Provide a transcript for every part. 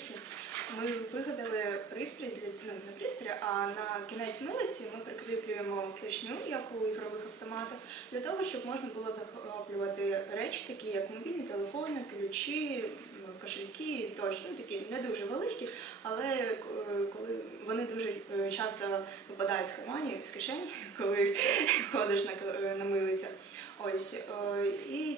милиці. Ми вигадали пристрій для ну, не пристрій, а на кінець милиці ми прикріплюємо клешню, як у ігрових автоматах, для того, щоб можна було захоплювати речі, такі як мобільні телефони, ключі, ну, кошельки тощо, ну, такі не дуже великі, але е, коли вони дуже е, часто випадають з карманів, з кишень, коли ходиш на, на милицях. Ось е, і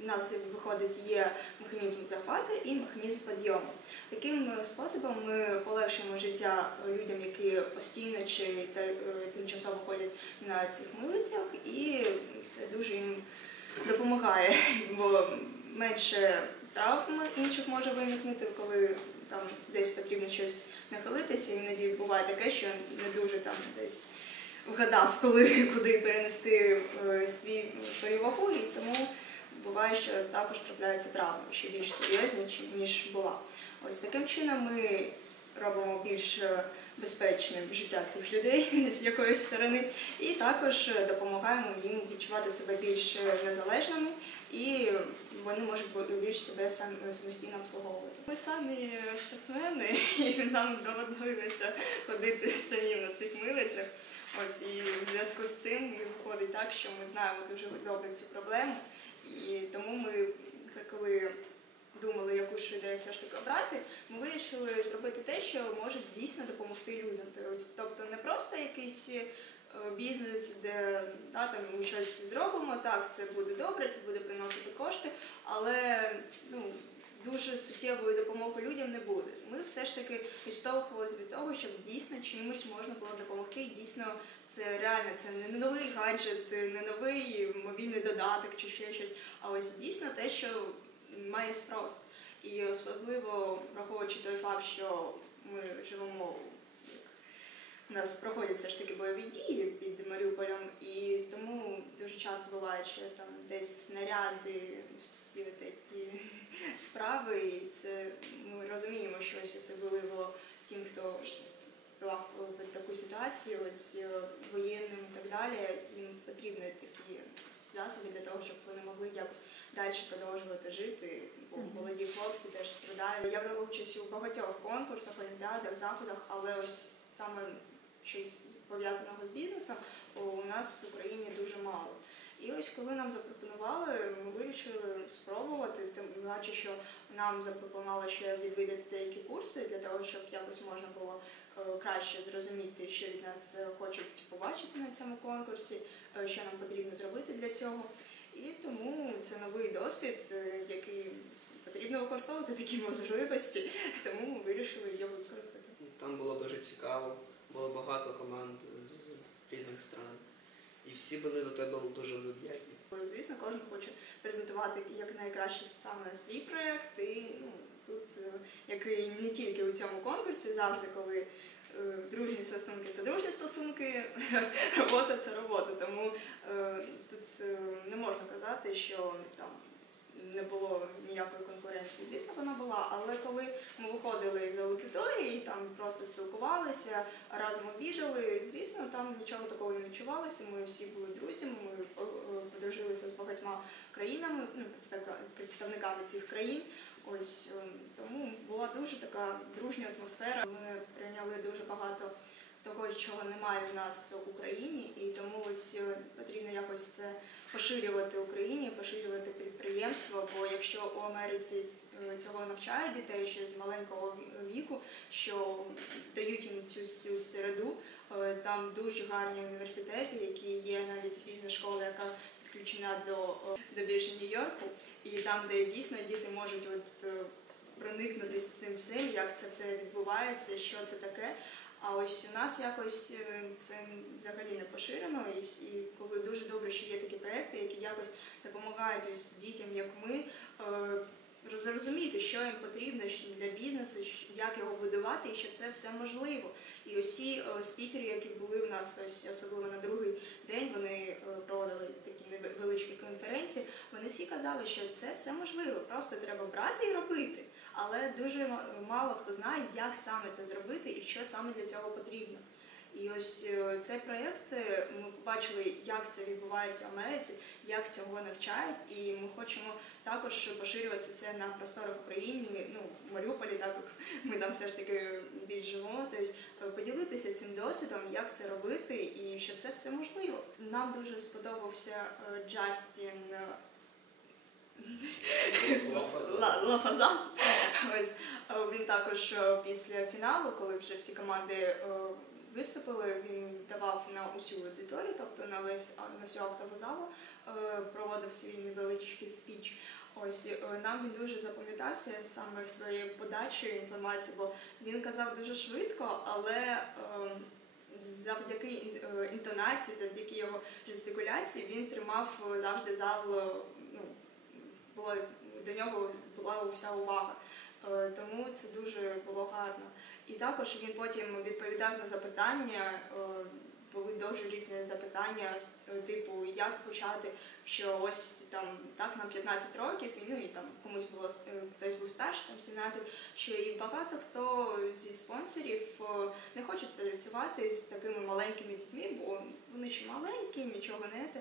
в нас виходить є механізм захвату і механізм підйому. Таким е, способом ми полегшуємо життя людям, які постійно чи е, тимчасово ходять на цих милицях, і це дуже їм допомагає, бо менше травм інших може виникнути, коли там десь потрібно щось нахилитися. Іноді буває таке, що не дуже там десь вгадав, коли куди перенести е, свій свою вагу, і тому буває, що також трапляються травми ще більш серйозні, ніж була. Ось таким чином ми робимо більш безпечним життя цих людей з якоїсь сторони, і також допомагаємо їм відчувати себе більш незалежними, і вони можуть більш себе самостійно обслуговувати. Ми самі спортсмени, і нам доводилося ходити самим на цих милицях. Ось і в зв'язку з цим виходить так, що ми знаємо дуже добре цю проблему, і тому ми, коли думали, яку ж ідею все ж таки обрати, ми вирішили зробити те, що може дійсно допомогти людям. Тобто, Тобто не просто якийсь е, бізнес, де да, там, ми щось зробимо, так, це буде добре, це буде приносити кошти, дуже суттєвої допомоги людям не буде. Ми все ж таки відштовхувалися від того, щоб дійсно чимось можна було допомогти. І дійсно це реально це не новий гаджет, не новий мобільний додаток чи ще щось, а ось дійсно те, що має спрос. І особливо враховуючи той факт, що ми живемо. У нас проходять все ж таки бойові дії під Маріуполем, і тому дуже часто буває, що там десь снаряди, всі от ці справи, і це ми розуміємо, що ось особливо тим, хто попав таку ситуацію, ось е, воєнним і так далі, їм потрібні такі засоби для того, щоб вони могли якось далі продовжувати жити, бо молоді хлопці теж страдають. Я брала участь у багатьох конкурсах, олімпіадах, заходах, але ось саме щось пов'язаного з бізнесом у нас в Україні дуже мало. І ось коли нам запропонували, ми вирішили спробувати, тим паче, що нам запропонували ще відвідати деякі курси для того, щоб якось можна було е, краще зрозуміти, що від нас е, хочуть побачити на цьому конкурсі, е, що нам потрібно зробити для цього. І тому це новий досвід, який потрібно використовувати такі можливості, тому ми вирішили його використати. Там було дуже цікаво, було багато команд з різних стран. І всі були до тебе дуже люб'язні. Звісно, кожен хоче презентувати як найкраще саме свій проєкт, і ну, тут, е, як і не тільки у цьому конкурсі, завжди, коли е, дружні стосунки це дружні стосунки, робота це робота. Тому е, тут не можна казати, що там не було ніякої конкуренції. Звісно, вона була, але коли ми виходили з аудиторії, просто спілкувалися, разом обіжали, звісно, там нічого такого не відчувалося. Ми всі були друзями, ми е, е, подружилися з багатьма країнами, ну, представниками цих країн. Ось е, тому була дуже така дружня атмосфера. Ми прийняли дуже багато того, чого немає в нас в Україні, і тому ось е, потрібно якось це поширювати в Україні, поширювати підприємства. Бо якщо у Америці е, цього навчають дітей ще з маленького віку, що дають їм цю цю середу, е, там дуже гарні університети, які є навіть бізнес-школа, яка підключена до, до біржі Нью-Йорку, і там, де дійсно діти можуть от, проникнутися цим всім, як це все відбувається, що це таке. А ось у нас якось е, це взагалі не поширено, і, коли дуже добре, що є такі проекти, які якось допомагають ось дітям, як ми, е, зрозуміти, що їм потрібно для бізнесу, як його будувати, і що це все можливо. І усі е, спікери, які були в нас, ось особливо на другий день, вони проводили такі невеличкі конференції. Вони всі казали, що це все можливо, просто треба брати і робити. Але дуже мало хто знає, як саме це зробити і що саме для цього потрібно. І ось е, цей проєкт е, ми побачили, як це відбувається в Америці, як цього навчають, і ми хочемо також поширювати це на просторах України, ну в Маріуполі, так як ми там все ж таки більш живемо. Тобто е, поділитися цим досвідом, як це робити, і що це все можливо. Нам дуже сподобався Джастін. Ла- Лафазан. Ось він також е, після фіналу, коли вже всі команди е, виступили, він давав на усю аудиторію, тобто на весь на всю актову залу, е, проводив свій невеличкий спіч. Ось нам він дуже запам'ятався саме в своїй подачі інформації, бо він казав дуже швидко, але е, завдяки інтонації, завдяки його жестикуляції, він тримав завжди зал. Було до нього була вся увага. Е, Тому це дуже було гарно. І також він потім відповідав на запитання. е, Були дуже різні запитання, е, типу, як почати, що ось там так нам 15 років, і ну і там комусь було хтось був старше, там 17, що і багато хто зі спонсорів не хочуть працювати з такими маленькими дітьми, бо вони ще маленькі, нічого не те.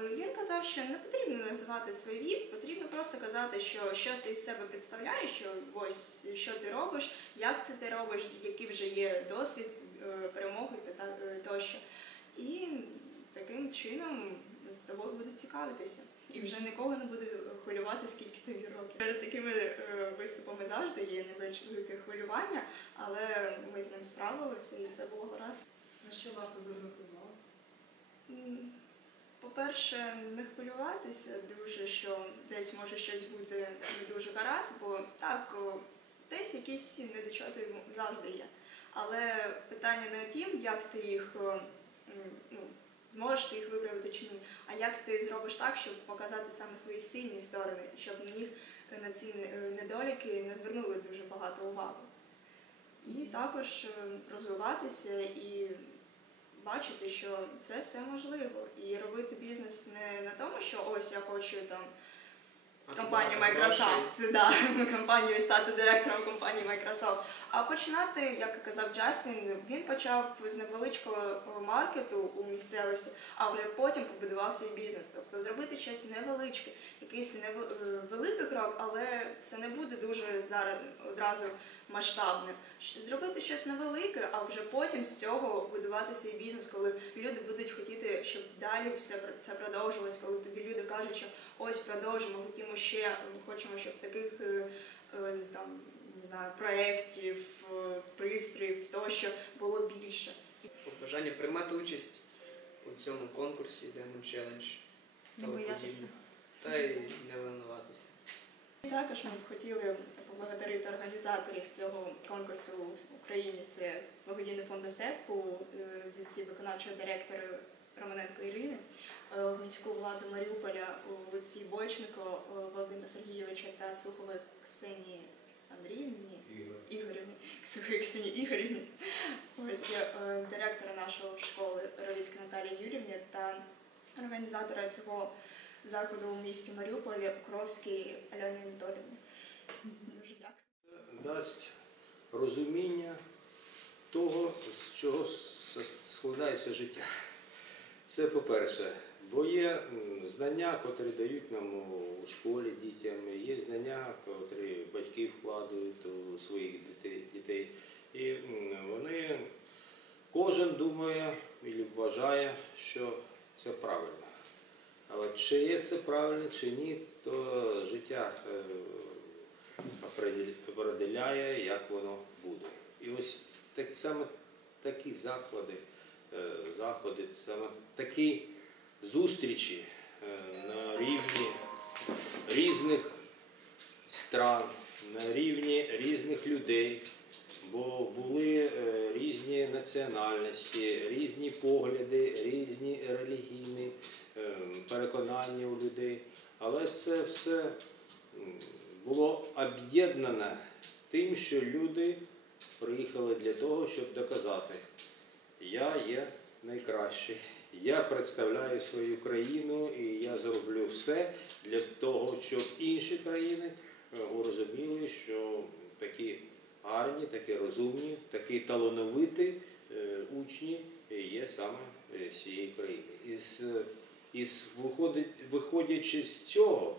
Він казав, що не потрібно називати свій вік, потрібно просто казати, що, що ти з себе представляєш, що ось що ти робиш, як це ти робиш, який вже є досвід е, перемоги та та- е, тощо. І таким чином з тобою будуть цікавитися. І вже нікого не буде хвилювати, скільки тобі років. Перед такими е, виступами завжди є невелике хвилювання, але ми з ним справилися і все було гаразд. На що варто звернути увагу? По-перше, не хвилюватися дуже, що десь може щось бути не дуже гаразд, бо так, десь якісь недочоти завжди є. Але питання не в тім, як ти їх ну, зможеш ти їх виправити чи ні, а як ти зробиш так, щоб показати саме свої сильні сторони, щоб на них е, на ці е, недоліки не звернули дуже багато уваги. І також е, розвиватися і бачити, що це все можливо. І робити бізнес не на тому, що ось я хочу там А компанію. Microsoft, да, компанію стати директором компанії Microsoft. А починати, як і казав Джастін, він почав з невеличкого маркету у місцевості, а вже потім побудував свій бізнес. Тобто зробити щось невеличке, якийсь неве- е, крок, але це не буде дуже зараз одразу масштабним. Зробити щось невелике, а вже потім з цього будувати свій бізнес, коли люди будуть хотіти, щоб далі все це продовжилось, коли тобі люди кажуть, що ось продовжимо, хотімо ще, хочемо, щоб таких е, е, там не знаю, проєктів, е, пристроїв тощо було більше. Побажання приймати участь у цьому конкурсі Demon Challenge та боятися. подібне. Та й не винуватися. І також ми б хотіли поблагодарити організаторів цього конкурсу в Україні. Це благодійний фонд АСЕП у лиці виконавчого директора Романенко Ірини, е, міську владу Маріуполя у лиці Бойченко е, Володимира Сергійовича та Сухової Ксенії Андріївні. Ігорівні, Сухої Ксенії Ігорівні, ось е, директора нашої школи Ровіцька Наталії Юрівні та організатора цього заходу у місті Маріуполь Кровській Альоні Анатолівні. Дуже дякую. дасть розуміння того, з чого складається життя. Це по-перше, бо є знання, котрі дають нам у школі дітям, є знання, котрі батьки вкладають у своїх дітей. І вони, кожен думає і вважає, що це правильно. Але чи є це правильно, чи ні, то життя е, определяє, як воно буде. І ось так саме такі заклади, заходи, саме такі зустрічі е, на рівні різних стран, на рівні різних людей, бо були е, різні національності, різні погляди, різні релігійні е, переконання у людей. Але це все було об'єднане тим, що люди приїхали для того, щоб доказати, я є найкращий. Я представляю свою країну і я зроблю все для того, щоб інші країни е, урозуміли, що такі гарні, такі розумні, такі талановиті е, учні є саме е, з цієї країни. Е, із виходить, виходячи з цього,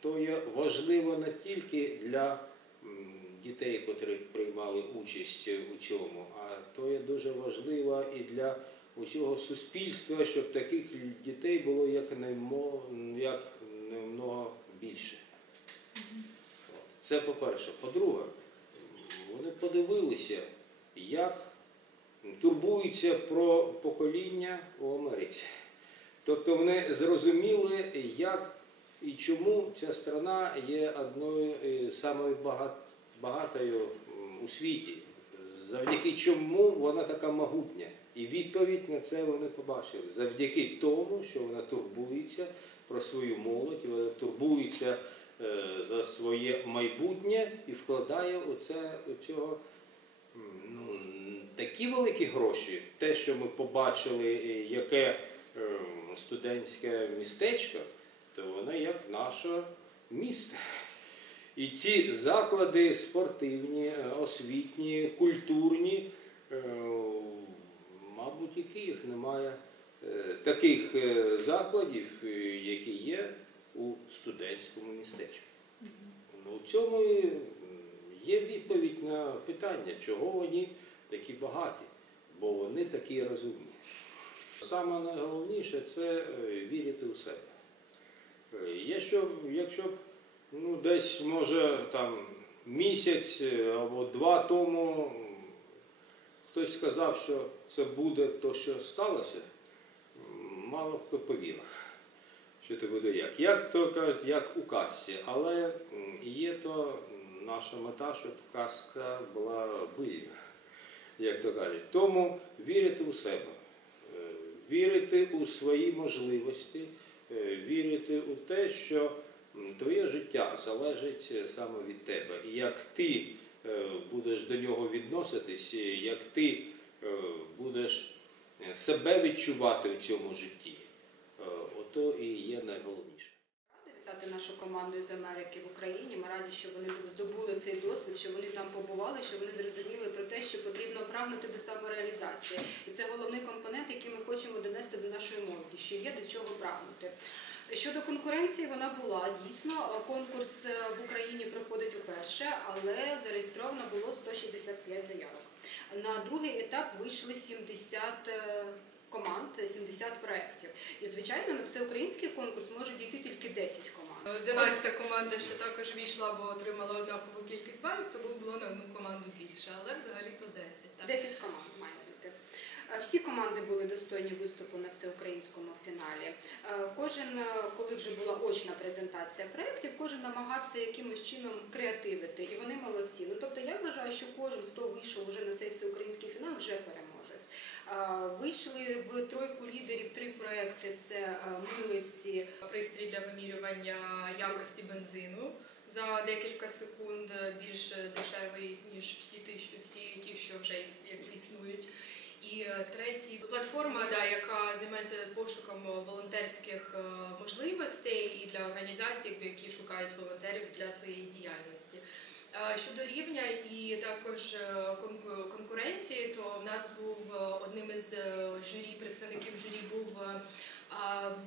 то є важливо не тільки для дітей, котрі приймали участь у цьому, а то є дуже важливо і для усього суспільства, щоб таких дітей було як немного більше. Це по-перше. По-друге, вони подивилися, як турбуються про покоління у Америці. Тобто вони зрозуміли, як і чому ця страна є одною самою бага- багатою у світі, завдяки чому вона така могутня. І відповідь на це вони побачили. Завдяки тому, що вона турбується про свою молодь, вона турбується е, за своє майбутнє і вкладає у це цього ну, такі великі гроші. Те, що ми побачили, е, яке е, студентське містечко, то воно як наше місто. І ті заклади спортивні, е, освітні, культурні, е, мабуть, і Київ не має е, таких закладів, які є у студентському містечку. Ну, у цьому є відповідь на питання, чого вони такі багаті, бо вони такі розумні. Саме найголовніше це вірити у себе. Якщо, якщо б ну, десь, може, там місяць е, або два тому хтось сказав, що це буде то, що сталося, мало хто повірив, що це буде як. Як то кажуть, як у казці. Але є то наша мета, щоб казка була бильна, як то кажуть. Тому вірити у себе, е, вірити у свої можливості, е, вірити у те, що твоє життя залежить е, саме від тебе. І як ти е, будеш до нього відноситись, як ти е, будеш себе відчувати в цьому житті, ото і є найголовніше. Вітати нашу команду з Америки в Україні. Ми раді, що вони здобули цей досвід, що вони там побували, що вони зрозуміли про те, що потрібно прагнути до самореалізації. І це головний компонент, який ми хочемо донести до нашої молоді, що є до чого прагнути. Щодо конкуренції, вона була дійсно. Конкурс е, в Україні проходить уперше, але зареєстровано було 165 заявок. На другий етап вийшли 70 е, команд, 70 проєктів. І звичайно, на всеукраїнський конкурс може дійти тільки 10 команд. Одинадцята команда ще також війшла, бо отримала однакову кількість балів, тому було на одну команду більше, але взагалі то 10. Так. 10 команд має бути. Е, Всі команди були достойні виступу на всеукраїнському фіналі. Е, Кожен, е, коли вже була очна презентація проєктів, кожен намагався якимось чином креативити, і вони молодці. Ну тобто я вважаю, що кожен, хто вийшов вже на цей всеукраїнський фінал, вже переможець. Е, Вийшли в тройку лідерів три проекти: це е, милиці, Пристрій для вимірювання якості бензину за декілька секунд більш дешевий, ніж всі ті, всі ті, що вже існують. І е, третій платформа, да, яка займається пошуком волонтерських е, можливостей і для організацій, які шукають волонтерів для своєї діяльності. Е, Щодо рівня і також е, конкуренції, то в нас був е, одним із е, журі, представників журі був е,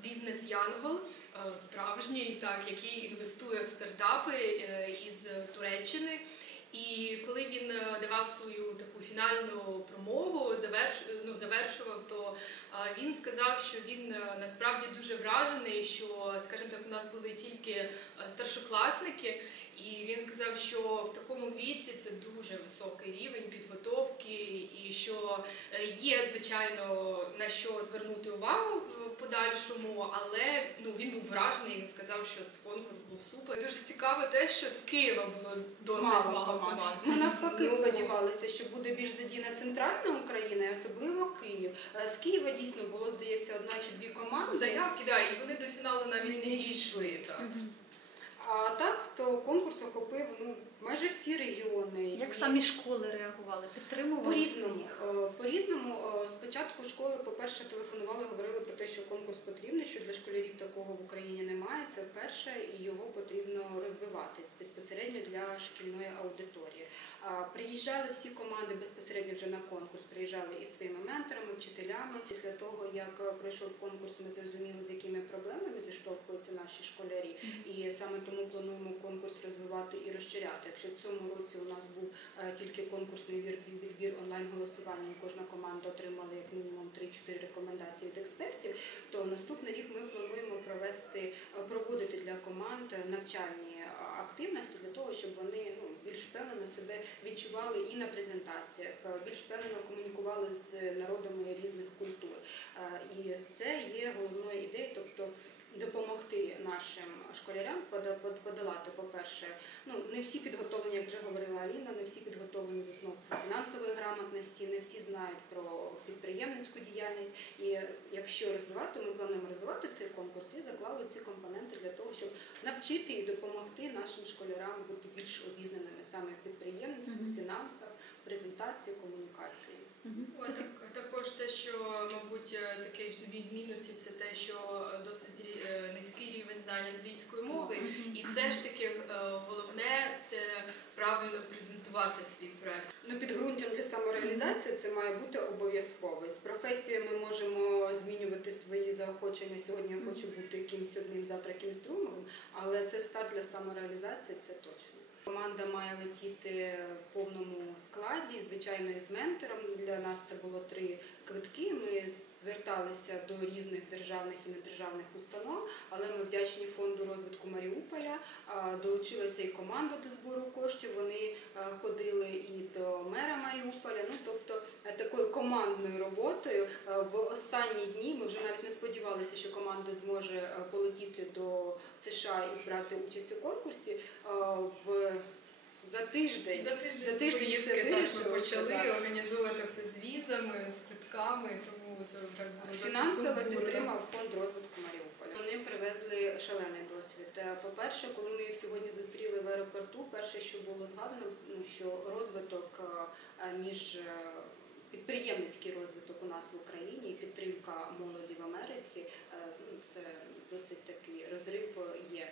бізнес Янгол, е, справжній, так, який інвестує в стартапи е, із Туреччини. І коли він е, давав свою таку фінальну промову, ну, завершував, то він сказав, що він е, насправді дуже вражений, що, скажімо так, у нас були тільки е, старшокласники, і він сказав, що в такому віці це дуже високий рівень підготовки, і що е, є, звичайно, на що звернути увагу в подальшому, але ну він був вражений. Він сказав, що конкурс був супер. Дуже цікаво те, що з Києва було досить Мало мало, команд. Ми навпаки Ну, сподівалися, що буде більш задіяна центральна Україна, і особливо Київ. Е, З Києва дійсно було, здається, одна чи дві команди. Заявки, да, і вони до фіналу навіть не дійшли. Так. А так, то конкурс охопив ну, майже всі регіони. Як І самі школи реагували? Підтримували по-різному. їх? По-різному. Е, Спочатку школи, по-перше, телефонували, говорили про те, що конкурс потрібний, що для школярів такого в Україні немає. Це вперше, і його потрібно розвивати безпосередньо для шкільної аудиторії. Приїжджали всі команди безпосередньо вже на конкурс. Приїжджали із своїми менторами, вчителями. Після того, як е, пройшов конкурс, ми зрозуміли, з якими проблемами зіштовхуються наші школярі. І саме тому плануємо конкурс розвивати і розширяти. Якщо в цьому році у нас був е, тільки конкурсний відбір, онлайн-голосування, і кожна команда отримала як мінімум 3-4 рекомендації від експертів, то наступний рік ми плануємо провести, проводити для команд навчальні активності для того, щоб вони ну, більш впевнено себе відчували і на презентаціях, більш впевнено комунікували з народами різних культур. Е, І це є головною ідеєю, тобто допомогти нашим школярям подолати, по-перше, ну не всі підготовлені, як вже говорила Аліна, не всі підготовлені з основ фінансової грамотності, не всі знають про підприємницьку діяльність. І якщо розвивати, ми плануємо розвивати цей конкурс і заклали ці компоненти для того, щоб навчити і допомогти нашим школярам бути більш обізнаними саме в підприємництві, фінансах, презентації, комунікації. О, так, також те, що, мабуть, е, такий ж собі з мінусів, це те, що е, досить е, низький рівень знань англійської мови. І все ж таки головне це правильно презентувати свій проект. Ну, підґрунтям для самореалізації це має бути обов'язково. З професією ми можемо змінювати свої заохочення. Сьогодні я хочу бути якимось одним, завтра якимось другим, але це старт для самореалізації, це точно. Команда має летіти в повному складі, звичайно, із ментором. Для нас це було три квитки. Ми зверталися до різних державних і недержавних установ, але ми вдячні фонду розвитку Маріуполя. Долучилася і команда до збору коштів. Вони е, ходили і до мера Маріуполя. Ну тобто е, такою командною роботою е, в останні дні ми вже навіть не сподівалися, що команда зможе полетіти до США і брати участь у конкурсі. В за тиждень За тиждень, За тиждень поїздки так ми почали да. організовувати все з візами, з квитками, це так було досить Фінансово сумбурно. підтримав фонд розвитку Маріуполя. Вони привезли шалений досвід. Е, По-перше, коли ми їх сьогодні зустріли в аеропорту, перше, що було згадано, ну що розвиток е, між е, підприємницький розвиток у нас в Україні і підтримка молоді в Америці, це досить такий розрив є.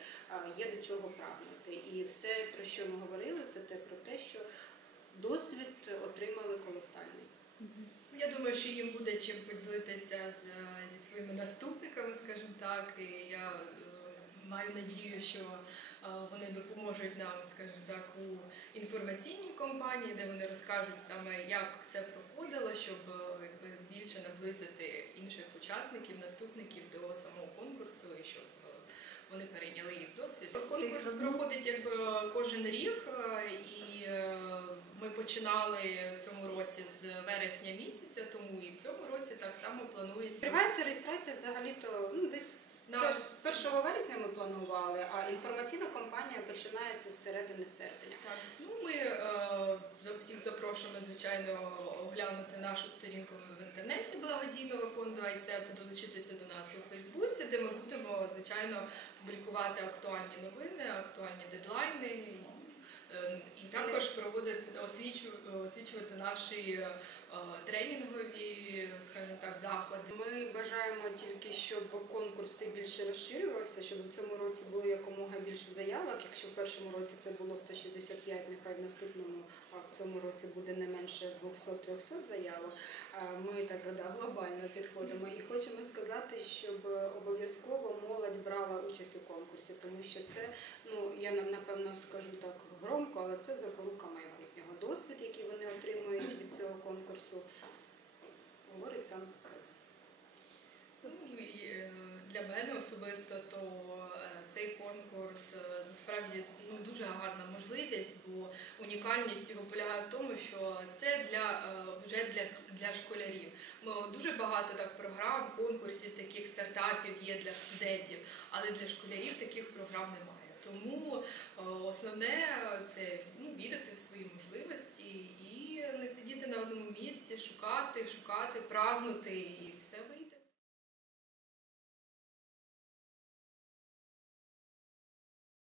Є до чого прагнути. І все, про що ми говорили, це те про те, що досвід отримали колосальний. Я думаю, що їм буде чим поділитися з, зі своїми наступниками, скажімо так. І я е, маю надію, що е, вони допоможуть нам, скажімо так, у інформаційній кампанії, де вони розкажуть саме, як це проходило, щоб е, якби більше наблизити інших учасників, наступників до самого конкурсу і щоб е, вони перейняли їх досвід. Конкурс проходить якби кожен рік, е, і е, ми починали в цьому році з вересня місяця, тому і в цьому році так само планується. Тривається реєстрація взагалі-то ну, десь На- з 1 вересня ми планували, а інформаційна кампанія починається з середини серпня. Так, ну ми е, всіх запрошуємо, звичайно, оглянути нашу сторінку в інтернеті благодійного фонду ISEP, долучитися до нас у Фейсбуці, де ми будемо, звичайно, публікувати актуальні новини, актуальні дедлайни. е, І також проводити освічу- освічувати наші е, тренінгові, скажімо так, заходи. Ми бажаємо тільки, щоб конкурс все більше розширювався, щоб в цьому році було якомога більше заявок. Якщо в першому році це було 165, нехай в наступному, а в цьому році буде не менше 200-300 заявок. Ми так да, глобально підходимо і хочемо сказати, щоб обов'язково молодь брала участь у конкурсі, тому що це, ну я нам напевно скажу так громко, але це запорука майбутнього. Досвід, який вони отримують від цього конкурсу, говорить сам за себе. Ну і е, для мене особисто, то е, цей конкурс е, насправді ну дуже гарна можливість, бо унікальність його полягає в тому, що це для вже для для школярів. Дуже багато так програм, конкурсів, таких стартапів є для студентів, але для школярів таких програм немає. Тому е, основне це ну, вірити в свої можливості і не сидіти на одному місці, шукати, шукати, прагнути і